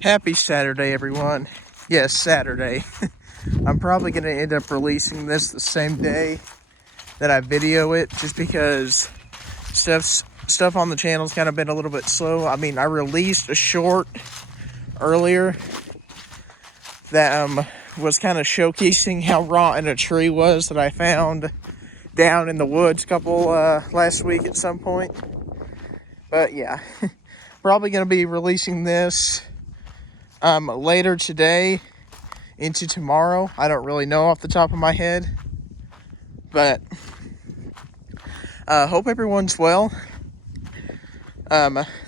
Happy Saturday, everyone. Yes, Saturday. I'm probably going to end up releasing this the same day that I video it, just because stuff on the channel's kind of been a little bit slow. I mean, I released a short earlier that was kind of showcasing how rotten a tree was that I found down in the woods last week at some point. But yeah, probably going to be releasing this later today into tomorrow. I don't really know off the top of my head, but hope everyone's well.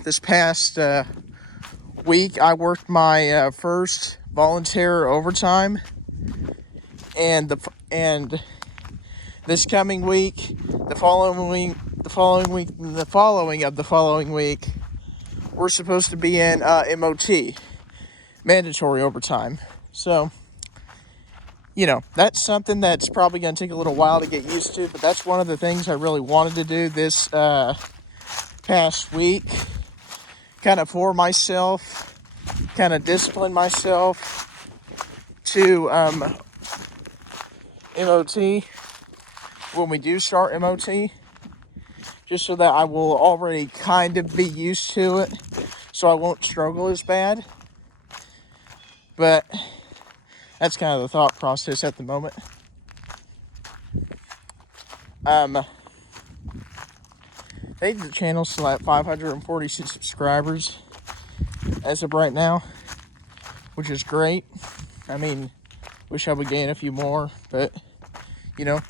This past week I worked my first volunteer overtime, and this coming week, the following week, we're supposed to be in MOT, mandatory overtime. So, that's something that's probably going to take a little while to get used to, but that's one of the things I really wanted to do this past week, kind of for myself, kind of discipline myself to MOT when we do start MOT, just so that I will already kind of be used to it, so I won't struggle as bad. But that's kind of the thought process at the moment. I think the channel's still at 546 subscribers as of right now, which is great. I mean, wish I would gain a few more, but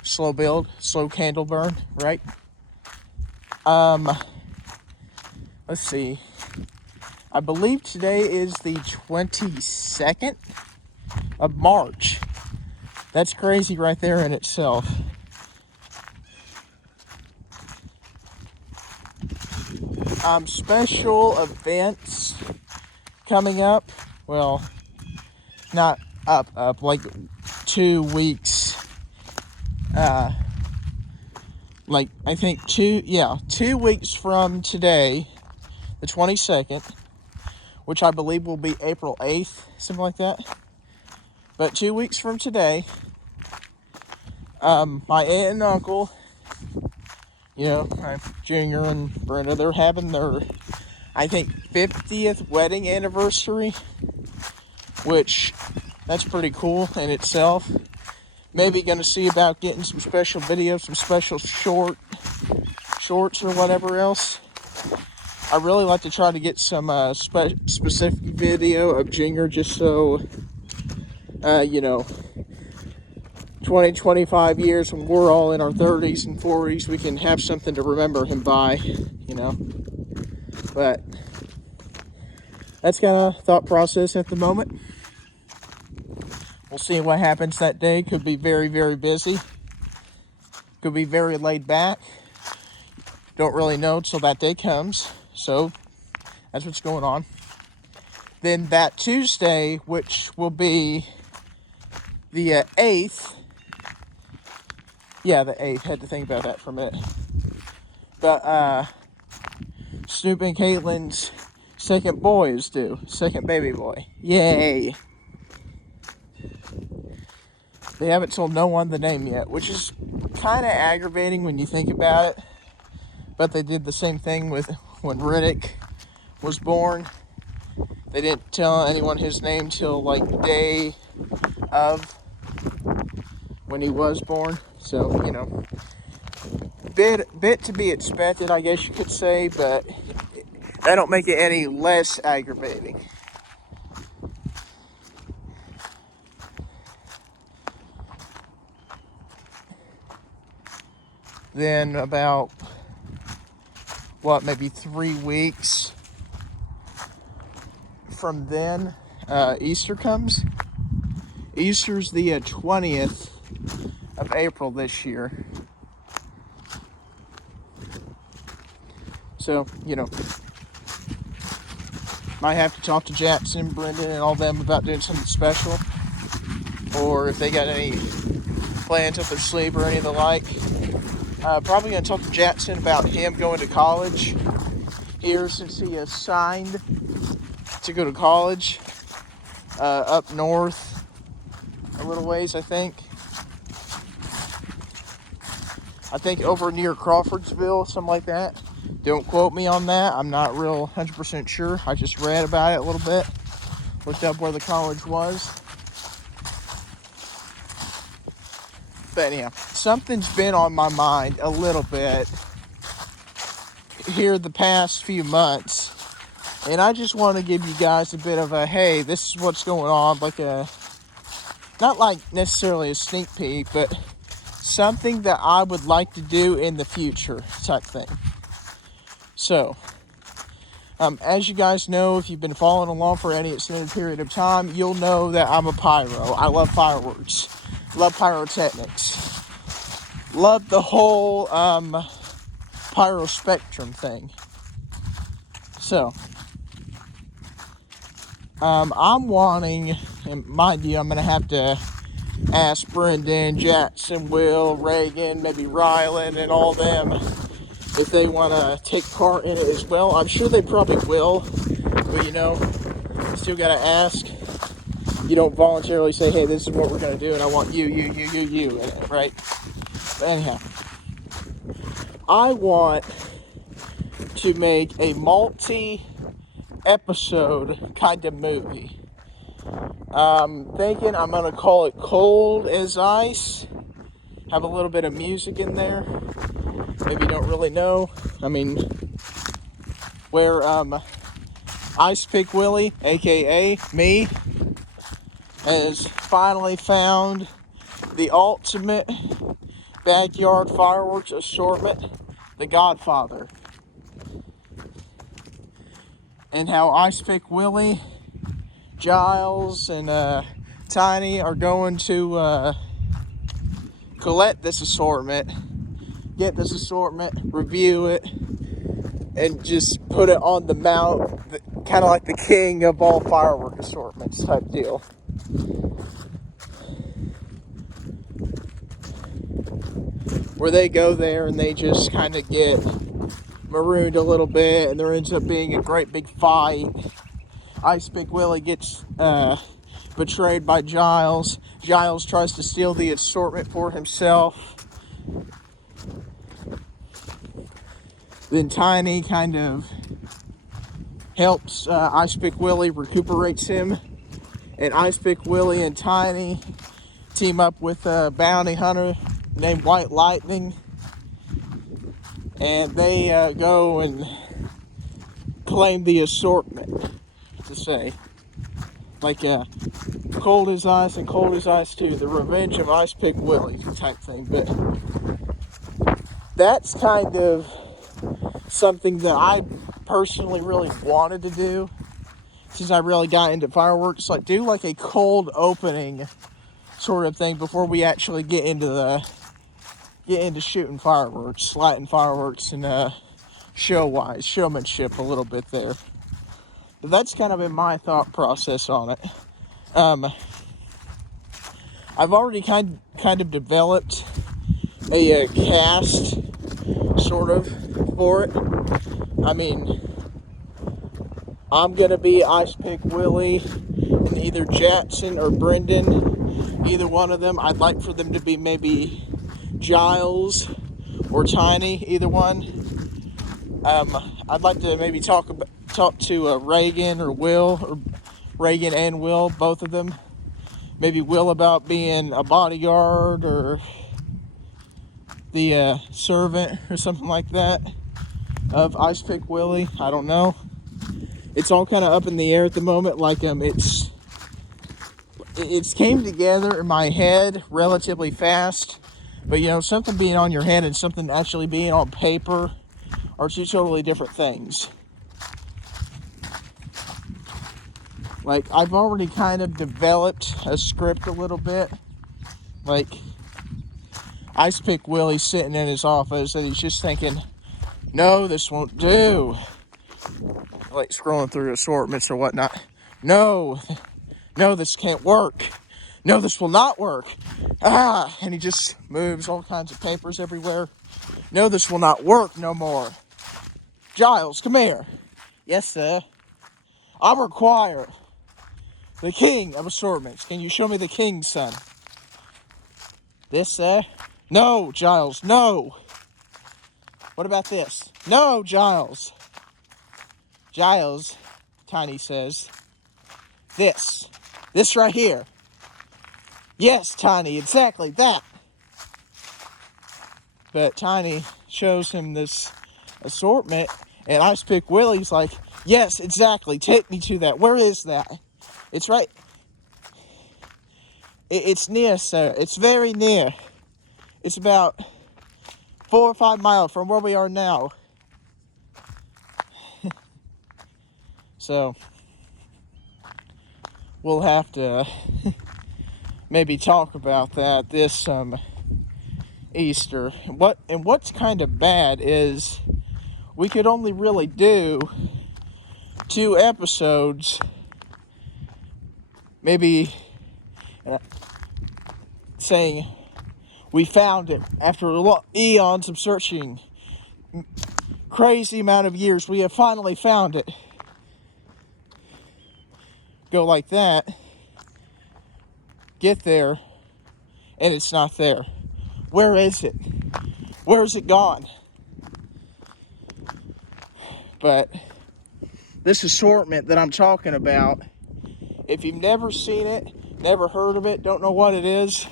slow build, slow candle burn, right? Let's see. I believe today is the 22nd of March. That's crazy right there in itself. Special events coming up. Well, not up, like 2 weeks. I think 2 weeks from today, the 22nd, which I believe will be April 8th, something like that. But 2 weeks from today, my aunt and uncle, my Junior and Brenda, they're having their, I think, 50th wedding anniversary, which that's pretty cool in itself. Maybe going to see about getting some special videos, some special shorts or whatever else. I really like to try to get some specific video of Junior, just so 20, 25 years when we're all in our 30s and 40s, we can have something to remember him by, But that's kind of thought process at the moment. We'll see what happens that day. Could be very, very busy. Could be very laid back. Don't really know till that day comes. So that's what's going on. Then that Tuesday, which will be the 8th. Yeah, the 8th. Had to think about that for a minute. But Snoop and Caitlin's second boy is due. Second baby boy. Yay. They haven't told no one the name yet, which is kind of aggravating when you think about it. But they did the same thing with when Riddick was born. They didn't tell anyone his name till like the day of when he was born. So, bit to be expected, I guess you could say, but that don't make it any less aggravating. Then about, maybe 3 weeks from then, Easter comes. Easter's the 20th of April this year. So, might have to talk to Jackson, Brendan, and all them about doing something special. Or if they got any plans up their sleeve or any of the like. Probably going to talk to Jackson about him going to college here, since he has signed to go to college up north a little ways, I think. I think over near Crawfordsville, something like that. Don't quote me on that. I'm not real 100% sure. I just read about it a little bit. Looked up where the college was. But anyhow, something's been on my mind a little bit here the past few months. And I just want to give you guys a bit of a, hey, this is what's going on. Like not like necessarily a sneak peek, but something that I would like to do in the future type thing. So, as you guys know, if you've been following along for any extended period of time, you'll know that I'm a pyro. I love fireworks, love pyrotechnics, love the whole pyro spectrum thing. So, I'm wanting, and mind you, I'm going to have to ask Brendan, Jackson, Will, Reagan, maybe Rylan, and all them if they want to take part in it as well. I'm sure they probably will, but you know, still got to ask. You don't voluntarily say, hey, this is what we're going to do, and I want you in it, right? But anyhow, I want to make a multi-episode kind of movie. Thinking I'm going to call it Cold as Ice. Have a little bit of music in there. Maybe you don't really know. I mean, where Ice Pick Willie, aka me, has finally found the ultimate backyard fireworks assortment, the Godfather. And how Ice Pick Willie, Giles, and Tiny are going to collect this assortment, get this assortment, review it, and just put it on the mount, kind of like the king of all firework assortments type deal. Where they go there and they just kind of get marooned a little bit, and there ends up being a great big fight. Ice Pick Willie gets betrayed by Giles. Giles tries to steal the assortment for himself. Then Tiny kind of helps Ice Pick Willie, recuperates him. And Ice Pick Willie and Tiny team up with a bounty hunter named White Lightning. And they go and claim the assortment, to say. Like Cold as Ice and Cold as Ice 2, the Revenge of Ice Pick Willie type thing. But that's kind of something that I personally really wanted to do since I really got into fireworks. Like, do like a cold opening sort of thing before we actually get into shooting fireworks, lighting fireworks, and showmanship a little bit there. But that's kind of been my thought process on it. I've already kind of developed a cast sort of for it. I mean, I'm gonna be Ice Pick Willie and either Jackson or Brendan, either one of them. I'd like for them to be maybe Giles or Tiny, either one. I'd like to maybe talk to Reagan or Will, or Reagan and Will, both of them. Maybe Will about being a bodyguard or the servant or something like that of Ice Pick Willie. I don't know. It's all kind of up in the air at the moment. Like it's came together in my head relatively fast. But you know, something being on your head and something actually being on paper are two totally different things. Like, I've already kind of developed a script a little bit. Like, Ice Pick Willie's sitting in his office and he's just thinking, no, this won't do. Like, scrolling through assortments or whatnot. No, this can't work. No, this will not work. And he just moves all kinds of papers everywhere. No, this will not work no more. Giles, come here. Yes, sir. I require the king of assortments. Can you show me the king, son? This, no, Giles, no. What about this? No, Giles. Giles, Tiny says, this right here. Yes, Tiny, exactly that. But Tiny shows him this assortment, and Ice Pick Willie's like, yes, exactly, take me to that. Where is that? It's right. It's near, sir. It's very near. It's about 4 or 5 miles from where we are now. So, we'll have to maybe talk about that this Easter. What's kind of bad is we could only really do 2 episodes, maybe saying we found it after eons of searching, crazy amount of years, we have finally found it. Go like that, get there, and it's not there. Where is it? Where is it gone? But this assortment that I'm talking about, if you've never seen it, never heard of it, don't know what it is,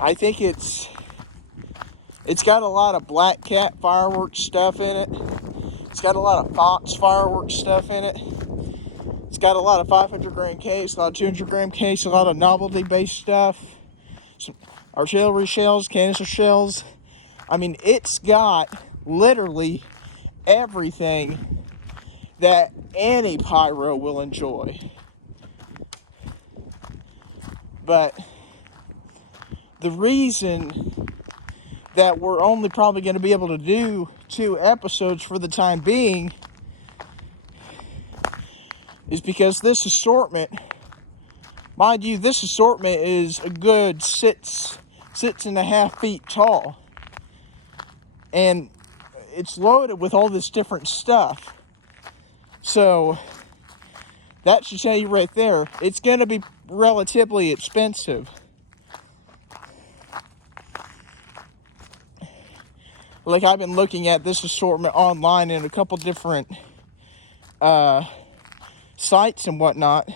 I think it's got a lot of Black Cat fireworks stuff in it. It's got a lot of Fox fireworks stuff in it. It's got a lot of 500 gram case, a lot of 200 gram case, a lot of novelty based stuff, some artillery shells, canister shells. I mean, it's got literally everything that any pyro will enjoy. But the reason that we're only probably going to be able to do 2 episodes for the time being is because this assortment, mind you, this assortment is a good 6.5 feet tall, and it's loaded with all this different stuff. So that should tell you right there, it's going to be relatively expensive. Like, I've been looking at this assortment online in a couple different sites and whatnot,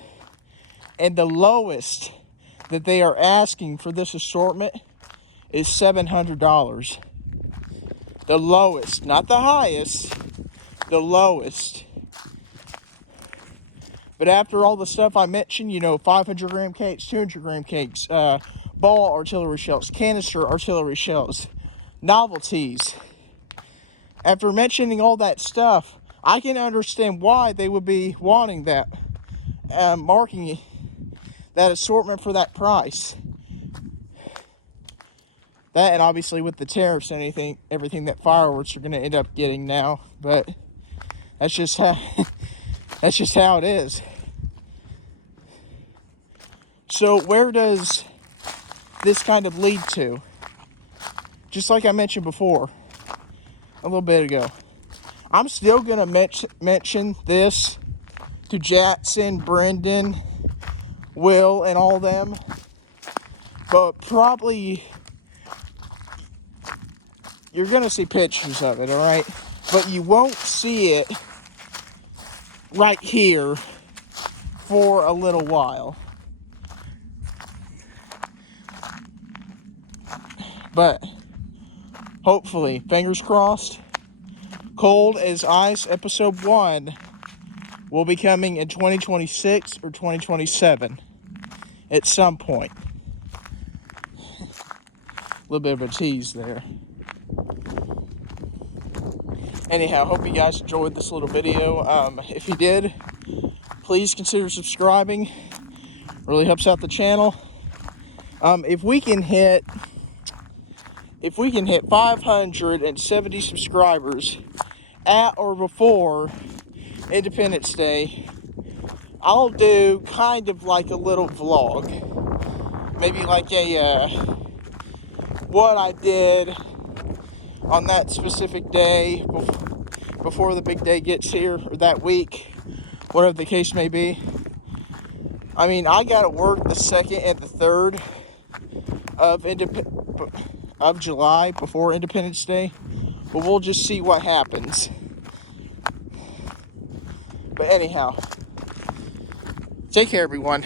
and the lowest that they are asking for this assortment is $700. The lowest, not the highest, the lowest. But after all the stuff I mentioned, 500 gram cakes, 200 gram cakes, ball artillery shells, canister artillery shells, novelties. After mentioning all that stuff, I can understand why they would be wanting that, marking that assortment for that price. That, and obviously with the tariffs and everything that fireworks are going to end up getting now, but that's just how that's just how it is. So where does this kind of lead to? Just like I mentioned before, a little bit ago, I'm still going to mention this to Jackson, Brendan, Will, and all them, but probably you're going to see pictures of it, all right? But you won't see it right here for a little while. But hopefully, fingers crossed, Cold as Ice Episode 1 will be coming in 2026 or 2027 at some point. A little bit of a tease there. Anyhow, hope you guys enjoyed this little video. If you did, please consider subscribing. Really helps out the channel. If we can hit 570 subscribers at or before Independence Day, I'll do kind of like a little vlog. Maybe like a what I did on that specific day before the big day gets here, or that week, whatever the case may be. I mean, I got to work the 2nd and the 3rd of July before Independence Day, but we'll just see what happens. But anyhow, take care, everyone.